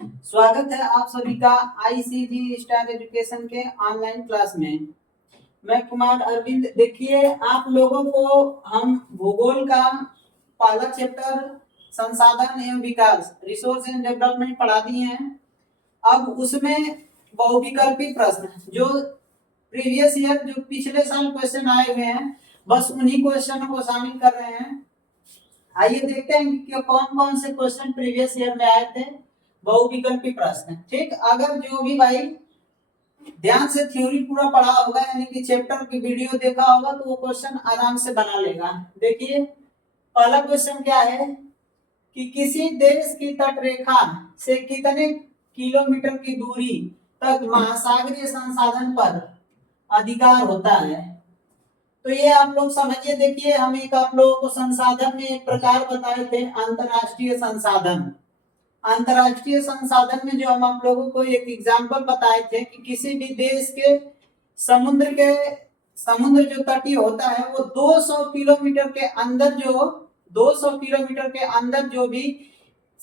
स्वागत है आप सभी का आईसीजी स्टार एजुकेशन के ऑनलाइन क्लास में। मैं कुमार अरविंद। देखिए, आप लोगों को हम भूगोल का पहला चैप्टर संसाधन एवं विकास रिसोर्स एंड डेवलपमेंट पढ़ा दिए हैं। अब उसमें बहुविकल्पी प्रश्न जो प्रीवियस ईयर जो पिछले साल क्वेश्चन आए हुए हैं, बस उन्हीं क्वेश्चनों को शामिल कर रहे हैं। आइए देखते हैं कि कौन कौन से क्वेश्चन प्रीवियस ईयर में आए थे। बहुविकल्पी प्रश्न, ठीक। अगर जो भी भाई ध्यान से थ्योरी पूरा पढ़ा होगा, यानी कि चैप्टर की वीडियो देखा होगा, तो वो क्वेश्चन आराम से बना लेगा। देखिए, पहला क्वेश्चन क्या है कि किसी देश की तटरेखा से कितने किलोमीटर की दूरी तक महासागरीय संसाधन पर अधिकार होता है। तो ये आप लोग समझिए। देखिए, हम एक आप लोगों को संसाधन में एक प्रकार बताए थे, अंतरराष्ट्रीय संसाधन। अंतरराष्ट्रीय संसाधन में जो हम आप लोगों को एक एग्जाम्पल बताए थे कि किसी भी देश के समुद्र जो तटीय होता है वो 200 किलोमीटर के अंदर जो भी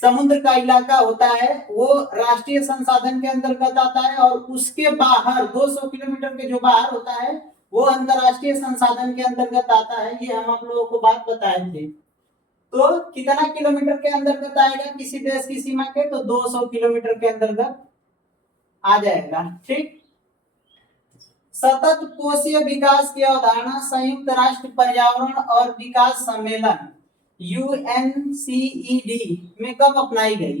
समुद्र का इलाका होता है वो राष्ट्रीय संसाधन के अंतर्गत आता है, और उसके बाहर 200 किलोमीटर के जो बाहर होता है वो अंतरराष्ट्रीय संसाधन के अंतर्गत आता है। ये हम आप लोगों को बात बताए थे। तो कितना किलोमीटर के अंतर्गत आएगा किसी देश की सीमा के, तो 200 किलोमीटर के अंतर्गत आ जाएगा, ठीक। सतत कोशीय विकास की अवधारणा संयुक्त राष्ट्र पर्यावरण और विकास सम्मेलन UNCED में कब अपनाई गई।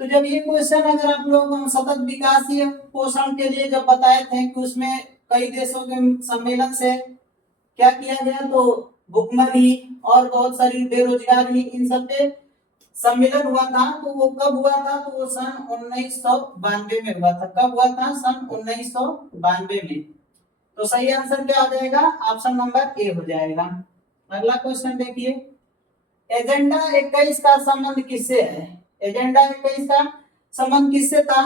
तो जब ये क्वेश्चन अगर आप लोग सतत विकासीय पोषण के लिए जब बताए थे कि उसमें कई देशों के सम्मेलन से क्या किया गया, तो भुखमरी और बहुत सारी बेरोजगारी, इन सब पे सम्मेलन हुआ था। तो वो कब हुआ था, तो वो सन 1992 में हुआ था। कब हुआ था, सन 1992 में। तो सही आंसर क्या हो जाएगा, ऑप्शन नंबर ए हो जाएगा। अगला क्वेश्चन देखिए, एजेंडा 21 का संबंध किससे है। एजेंडा 21 का संबंध किससे था।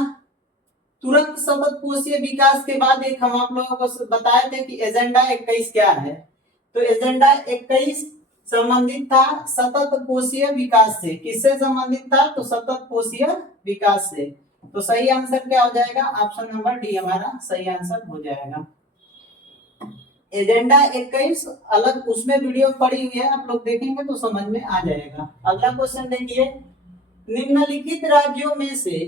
तुरंत सतत कोशीय विकास के बाद एक हम आप लोगों को बताए थे कि एजेंडा 21 क्या है। तो एजेंडा 21 संबंधित था सतत कोशीय विकास से। किससे संबंधित था, तो सतत कोशीय विकास से। तो सही आंसर क्या हो जाएगा, ऑप्शन नंबर डी हमारा सही आंसर हो जाएगा। एजेंडा 21 अलग उसमें वीडियो पड़ी हुई है, आप लोग देखेंगे तो समझ में आ जाएगा। अगला क्वेश्चन देखिए, निम्नलिखित राज्यों में से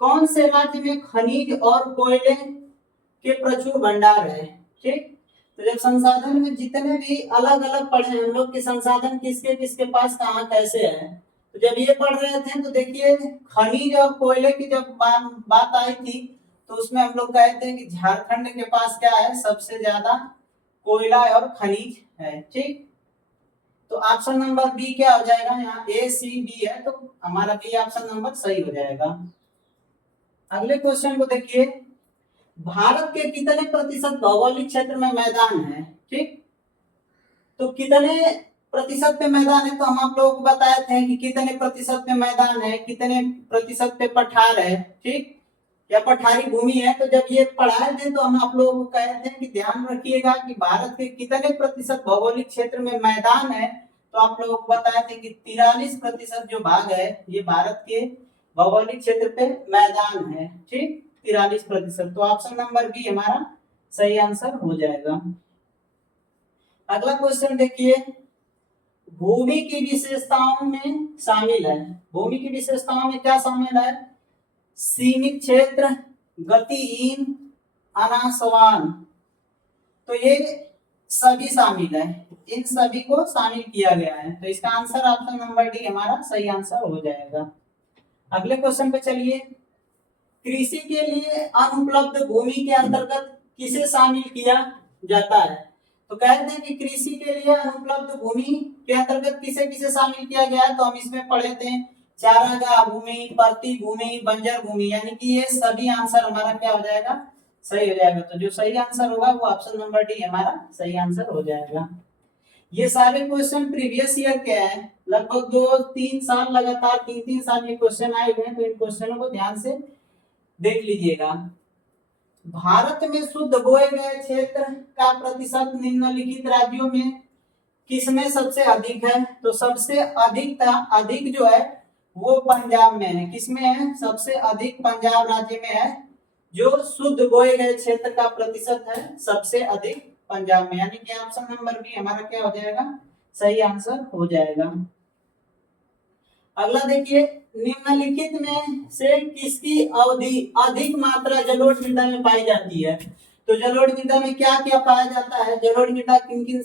कौन से राज्य में खनिज और कोयले के प्रचुर भंडार है, ठीक। तो जब संसाधन में जितने भी अलग अलग पढ़े हम लोग के संसाधन किसके किसके पास कहाँ कैसे है, तो जब ये पढ़ रहे थे तो देखिए खनिज और कोयले की जब बात आई थी तो उसमें हम लोग कहते हैं कि झारखंड के पास क्या है, सबसे ज्यादा कोयला और खनिज है, ठीक। तो ऑप्शन नंबर बी क्या हो जाएगा, यहाँ ए सी बी है, तो हमारा बी ऑप्शन नंबर सही हो जाएगा। अगले क्वेश्चन को देखिए, भारत के कितने प्रतिशत भौगोलिक क्षेत्र में मैदान है, ठीक। तो कितने प्रतिशत पे मैदान है, तो हम आप लोगों को बताए थे कि कितने प्रतिशत पे मैदान है, कितने प्रतिशत पे पठार है, ठीक, या पठारी भूमि है। तो जब ये पढ़ाए थे तो हम आप लोगों को कहे थे कि ध्यान रखिएगा कि भारत के कितने प्रतिशत भौगोलिक क्षेत्र में मैदान है। तो आप लोगों को बताए थे कि 43% जो भाग है ये भारत के भौगोलिक क्षेत्र पे मैदान है, ठीक, 43%। तो ऑप्शन नंबर बी हमारा सही आंसर हो जाएगा। अगला क्वेश्चन देखिए, भूमि की विशेषताओं में शामिल है। भूमि की विशेषताओं में क्या शामिल है, सीमित क्षेत्र, गतिहीन, अनासवान। तो ये सभी शामिल है, इन सभी को शामिल किया गया है। तो इसका आंसर ऑप्शन नंबर डी हमारा सही आंसर हो जाएगा। अगले क्वेश्चन पे चलिए, कृषि के लिए अनुपलब्ध भूमि के अंतर्गत किसे शामिल किया जाता है। तो कहते हैं कि कृषि के लिए अनुपलब्ध भूमि के अंतर्गत किसे किसे शामिल किया गया है। तो हम इसमें पढ़े थे चारागाह भूमि, परती भूमि, बंजर भूमि, यानी कि ये सभी आंसर हमारा क्या हो जाएगा, सही हो जाएगा। तो जो सही आंसर होगा वो ऑप्शन नंबर डी हमारा सही आंसर हो जाएगा। ये सारे क्वेश्चन प्रीवियस ईयर के हैं, लगभग 2-3 साल लगातार 3-3 साल ये क्वेश्चन आए हुए हैं। तो इन क्वेश्चनों को ध्यान से देख लीजिएगा। भारत में शुद्ध बोए गए क्षेत्र का प्रतिशत निम्नलिखित राज्यों में किसमें सबसे अधिक है। तो सबसे अधिक जो है वो पंजाब में है। किसमें है? सबसे अधिक पंजाब राज्य में है। जो शुद्ध बोए गए क्षेत्र का प्रतिशत है सबसे अधिक पंजाब में, यानी कि ऑप्शन नंबर बी हमारा क्या हो जाएगा? सही आंसर हो जाएगा। अगला देखिए, निम्नलिखित में से किसकी अवधि अधिक मात्रा जलोढ़ मृदा में पाई जाती है? तो जलोढ़ मृदा में क्या क्या पाया जाता है? जलोढ़ मृदा किन किन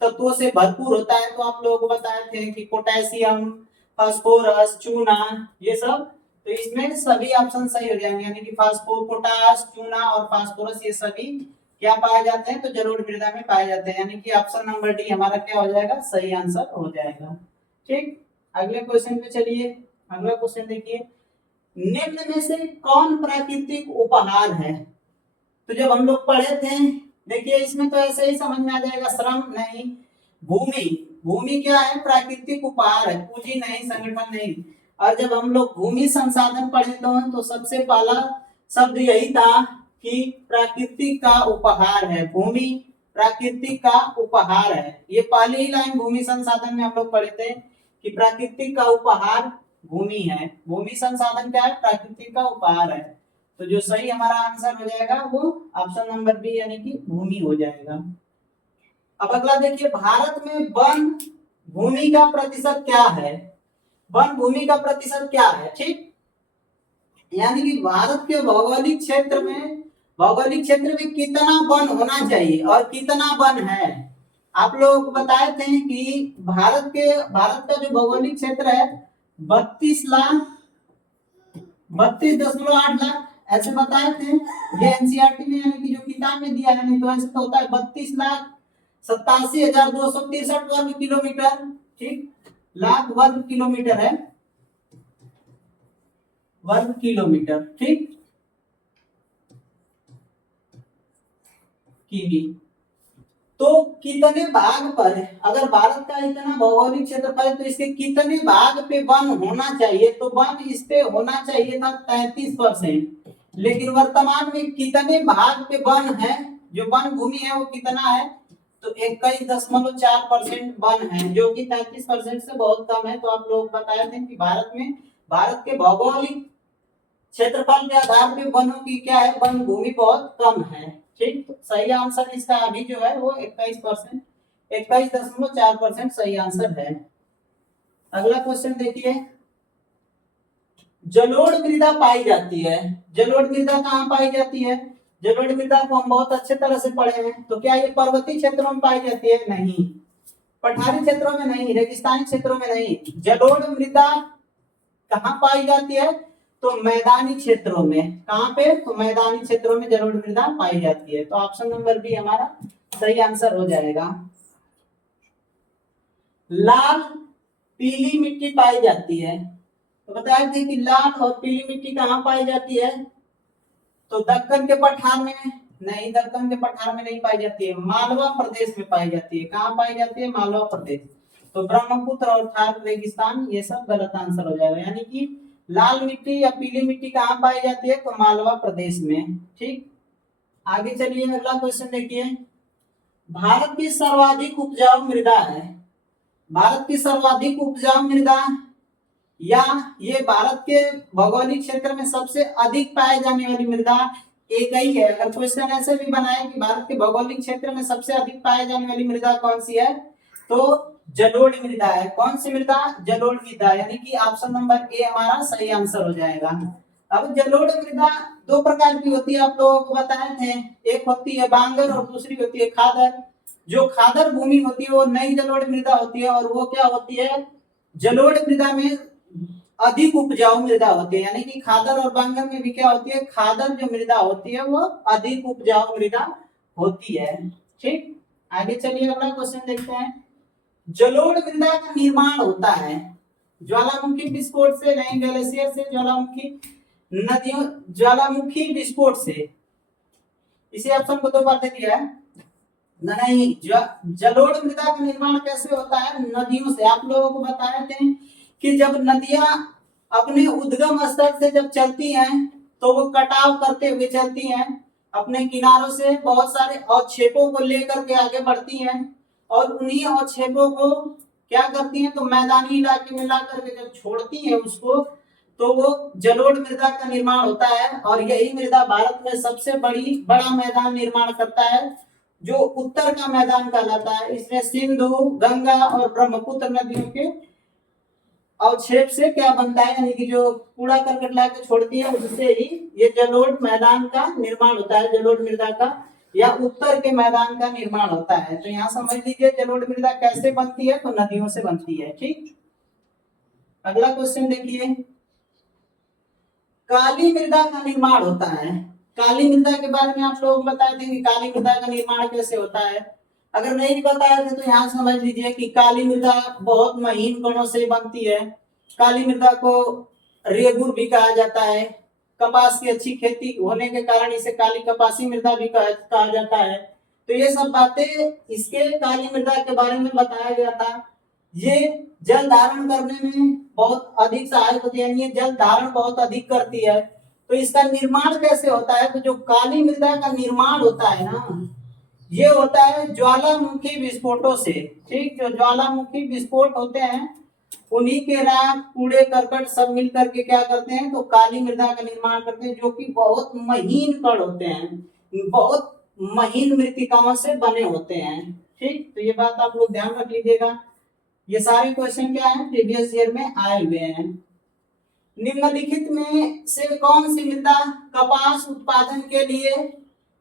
तत्वों से भरपूर होता है? तो आप लोगों को बताए थे कि पोटेशियम, फास्फोरस, चूना, ये सब। तो इसमें सभी ऑप्शन सही हो जाएंगे, यानी कि फास्फोर, पोटास, चूना और फास्फोरस ये सभी क्या पाए जाते हैं? तो जलोढ़ मृदा में पाए जाते हैं, यानी कि ऑप्शन नंबर डी हमारा क्या हो जाएगा? सही आंसर हो जाएगा। ठीक, अगले क्वेश्चन पे चलिए। अगला क्वेश्चन देखिए, निम्न में से कौन प्राकृतिक उपहार है? तो जब हम लोग पढ़े थे, देखिए इसमें तो ऐसे ही समझ में आ जाएगा, श्रम नहीं, भूमि। भूमि क्या है? प्राकृतिक उपहार है, पूंजी नहीं, संगठन नहीं। और जब हम लोग भूमि संसाधन पढ़े तो सबसे पहला शब्द यही था कि प्राकृतिक का उपहार है। भूमि प्राकृतिक का उपहार है, ये पहली ही लाइन भूमि संसाधन में हम लोग पढ़े थे कि प्राकृतिक का उपहार भूमि है। भूमि संसाधन क्या है? प्राकृतिक का उपहार है। तो जो सही हमारा आंसर हो जाएगा वो ऑप्शन नंबर बी यानी कि भूमि हो जाएगा। अब अगला देखिए, भारत में वन भूमि का प्रतिशत क्या है? वन भूमि का प्रतिशत क्या है? ठीक, यानी कि भारत के भौगोलिक क्षेत्र में कितना वन होना चाहिए और कितना वन है। आप लोग बताए थे कि भारत का जो भौगोलिक क्षेत्र है 32.8 लाख ऐसे बताए थे। ये एनसीईआरटी में यानी कि जो किताब में दिया है, नहीं तो ऐसे तो होता है 32,87,263 वर्ग किलोमीटर। ठीक, लाख वर्ग किलोमीटर है, वर्ग किलोमीटर। ठीक, किमी। तो कितने भाग पर, अगर भारत का इतना भौगोलिक क्षेत्रफल है तो इसके कितने भाग पे वन होना चाहिए? तो वन इस पे होना चाहिए था 33%, लेकिन वर्तमान में कितने भाग पे वन है? जो वन भूमि है वो कितना है? तो 21.4% वन है, जो कि 33% से बहुत कम है। तो आप लोग बताए थे कि भारत के भौगोलिक क्षेत्रफल के आधार पे वनों की क्या है? वन भूमि बहुत कम है। ठीक, तो सही आंसर इसका अभी जो है वो 21.4% सही आंसर है। अगला क्वेश्चन देखिए, जलोढ़ मृदा पाई जाती है। जलोढ़ मृदा कहाँ पाई जाती है? जलोढ़ मृदा को हम बहुत अच्छे तरह से पढ़े हैं। तो क्या ये पर्वतीय क्षेत्रों में पाई जाती है? नहीं। पठारी क्षेत्रों में नहीं, रेगिस्तानी क्षेत्रों में नहीं। जलोढ़ मृदा कहाँ पाई जाती है? तो मैदानी क्षेत्रों में। कहां पे? तो मैदानी क्षेत्रों में जलोढ़ मृदा पाई जाती है। तो ऑप्शन नंबर बी हमारा सही आंसर हो जाएगा। लाल पीली मिट्टी पाई जाती है। तो बताए थे कि लाल और पीली मिट्टी कहां पाई जाती है? तो दक्कन के पठार में नहीं, दक्कन के पठार में नहीं पाई जाती है, मालवा प्रदेश में पाई जाती है। कहां पाई जाती है? मालवा प्रदेश। तो ब्रह्मपुत्र और थार रेगिस्तान ये सब गलत आंसर हो जाएगा, यानी कि लाल मिट्टी या पीली मिट्टी कहां पाई जाती है? तो मालवा प्रदेश में। ठीक, आगे चलिए अगला क्वेश्चन देखिए, भारत की सर्वाधिक उपजाऊ मृदा है। भारत की सर्वाधिक उपजाऊ मृदा या ये भारत के भौगोलिक क्षेत्र में सबसे अधिक पाए जाने वाली मृदा एक ही है। अगर क्वेश्चन ऐसे भी बनाए कि भारत के भौगोलिक क्षेत्र में सबसे अधिक पाए जाने वाली मृदा कौन सी है? तो जलोढ़ मृदा है। कौन सी मृदा? जलोढ़ मृदा, यानी कि ऑप्शन नंबर ए हमारा सही आंसर हो जाएगा। अब जलोढ़ मृदा दो प्रकार की होती है, आप लोगों को बताए थे। एक होती है बांगर और दूसरी होती है खादर। जो खादर भूमि होती है वो नई जलोढ़ मृदा होती है, और वो क्या होती है? जलोढ़ मृदा में अधिक उपजाऊ मृदा होती है। यानी कि खादर और बांगर में भी क्या होती है? खादर जो मृदा होती है वो अधिक उपजाऊ मृदा होती है। ठीक, आगे चलिए अगला क्वेश्चन देखते हैं, जलोढ़ मृदा का निर्माण होता है ज्वालामुखी विस्फोट से, नहीं ग्लेशियर से, ज्वालामुखी नदियों, ज्वालामुखी विस्फोट से। इसी ऑप्शन को दो बार दे दिया है। नहीं, जलोढ़ मृदा का निर्माण कैसे होता है? नदियों से। आप लोगों को बताए थे कि जब नदियां अपने उद्गम स्थल से जब चलती हैं तो वो कटाव करते हुए चलती हैं, अपने किनारों से बहुत सारे अवक्षेपों को लेकर के आगे बढ़ती हैं, और उन्हीं अवक्षेपों को क्या करती हैं, तो मैदानी इलाके में ला करके जब छोड़ती हैं उसको, तो वो जलोढ़ मृदा का निर्माण होता है। और यही मृदा भारत में सबसे बड़ा मैदान निर्माण करता है, जो उत्तर का मैदान कहलाता है। इसमें सिंधु, गंगा और ब्रह्मपुत्र नदियों के अवक्षेप से क्या बनता है, यानी कि जो कूड़ा करकट ला के छोड़ती है उससे ही ये जलोढ़ मैदान का निर्माण होता है, जलोढ़ मृदा का या उत्तर के मैदान का निर्माण होता है। तो यहाँ समझ लीजिए जलोढ़ मृदा कैसे बनती है, तो नदियों से बनती है। ठीक, अगला क्वेश्चन देखिए, काली मृदा का निर्माण होता है। काली मृदा के बारे में आप लोग बताए थे कि काली मृदा का निर्माण कैसे होता है। अगर नहीं भी बताया थे तो यहाँ समझ लीजिए कि काली मृदा बहुत महीन कणों से बनती है। काली मृदा को रेगुर भी कहा जाता है। कपास की अच्छी खेती होने के कारण इसे काली कपासी मृदा भी कहा जाता है। तो ये सब बातें इसके काली मृदा के बारे में बताया गया था। ये जल धारण करने में बहुत अधिक सहायक होती है, यानी ये जल धारण बहुत अधिक करती है। तो इसका निर्माण कैसे होता है, तो जो काली मृदा का निर्माण होता है ना, ये होता है ज्वालामुखी विस्फोटों से। ठीक, जो ज्वालामुखी विस्फोट होते हैं उन्हीं के राख, कूड़े करकट सब मिल करके क्या करते हैं, तो काली मृदा का निर्माण करते हैं, जो कि बहुत महीन कण होते हैं, बहुत महीन मृतिकाओं से बने होते हैं। ठीक, तो ये बात आप लोग ध्यान रख लीजिएगा। ये सारे क्वेश्चन क्या है, प्रीवियस ईयर में आए हुए हैं। निम्नलिखित में से कौन सी मृदा कपास उत्पादन के लिए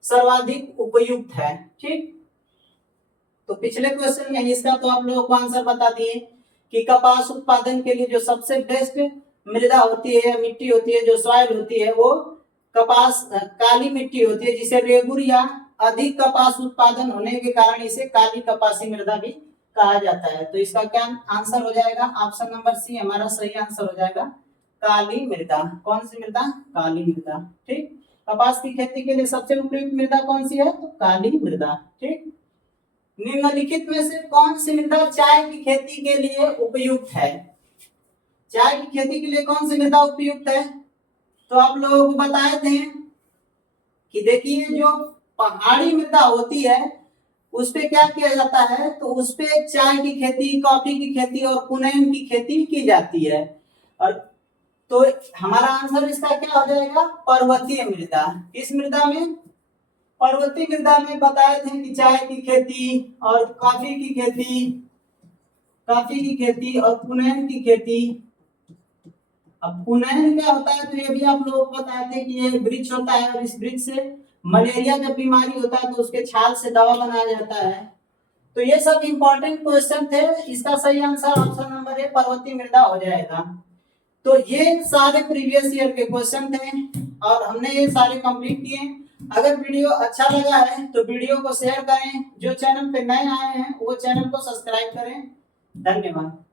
सर्वाधिक उपयुक्त है। ठीक, तो पिछले क्वेश्चन में इसका तो आप लोगों को आंसर बता दिए कि कपास उत्पादन के लिए जो सबसे बेस्ट मृदा होती है, मिट्टी होती है, जो सॉइल होती है, वो कपास काली मिट्टी होती है, जिसे रेगुर या अधिक कपास उत्पादन होने के कारण इसे काली कपासी मृदा भी कहा जाता है। तो इसका क्या आंसर हो जाएगा, ऑप्शन नंबर सी हमारा सही आंसर हो जाएगा, काली मृदा। कौन सी मृदा, काली मृदा। ठीक, कपास की खेती के लिए सबसे उपयुक्त मृदा कौन सी है, तो काली मृदा। ठीक, निम्नलिखित में से कौन सी मृदा चाय की खेती के लिए उपयुक्त है। चाय की खेती के लिए कौन सी मृदा उपयुक्त है, तो आप लोगों को बताए थे कि देखिए जो पहाड़ी मृदा होती है उस पे क्या किया जाता है, तो उस पे चाय की खेती, कॉफी की खेती और कुनैन की खेती की जाती है। और तो हमारा आंसर इसका क्या हो जाएगा, पर्वतीय मृदा। इस मृदा में, पर्वतीय मृदा में बताए थे कि चाय की खेती और कॉफी की खेती और कुनैन की खेती। अब कुनैन क्या होता है, तो ये भी आप लोगों को बताए थे कि ये वृक्ष होता है और इस वृक्ष से मलेरिया जब बीमारी होता है तो उसके छाल से दवा बनाया जाता है। तो ये सब इंपॉर्टेंट क्वेश्चन थे। इसका सही आंसर ऑप्शन नंबर ए, पर्वतीय मृदा हो जाएगा। तो ये सारे प्रीवियस ईयर के क्वेश्चन थे और हमने ये सारे कंप्लीट किए। अगर वीडियो अच्छा लगा है तो वीडियो को शेयर करें, जो चैनल पे नए आए हैं वो चैनल को सब्सक्राइब करें। धन्यवाद।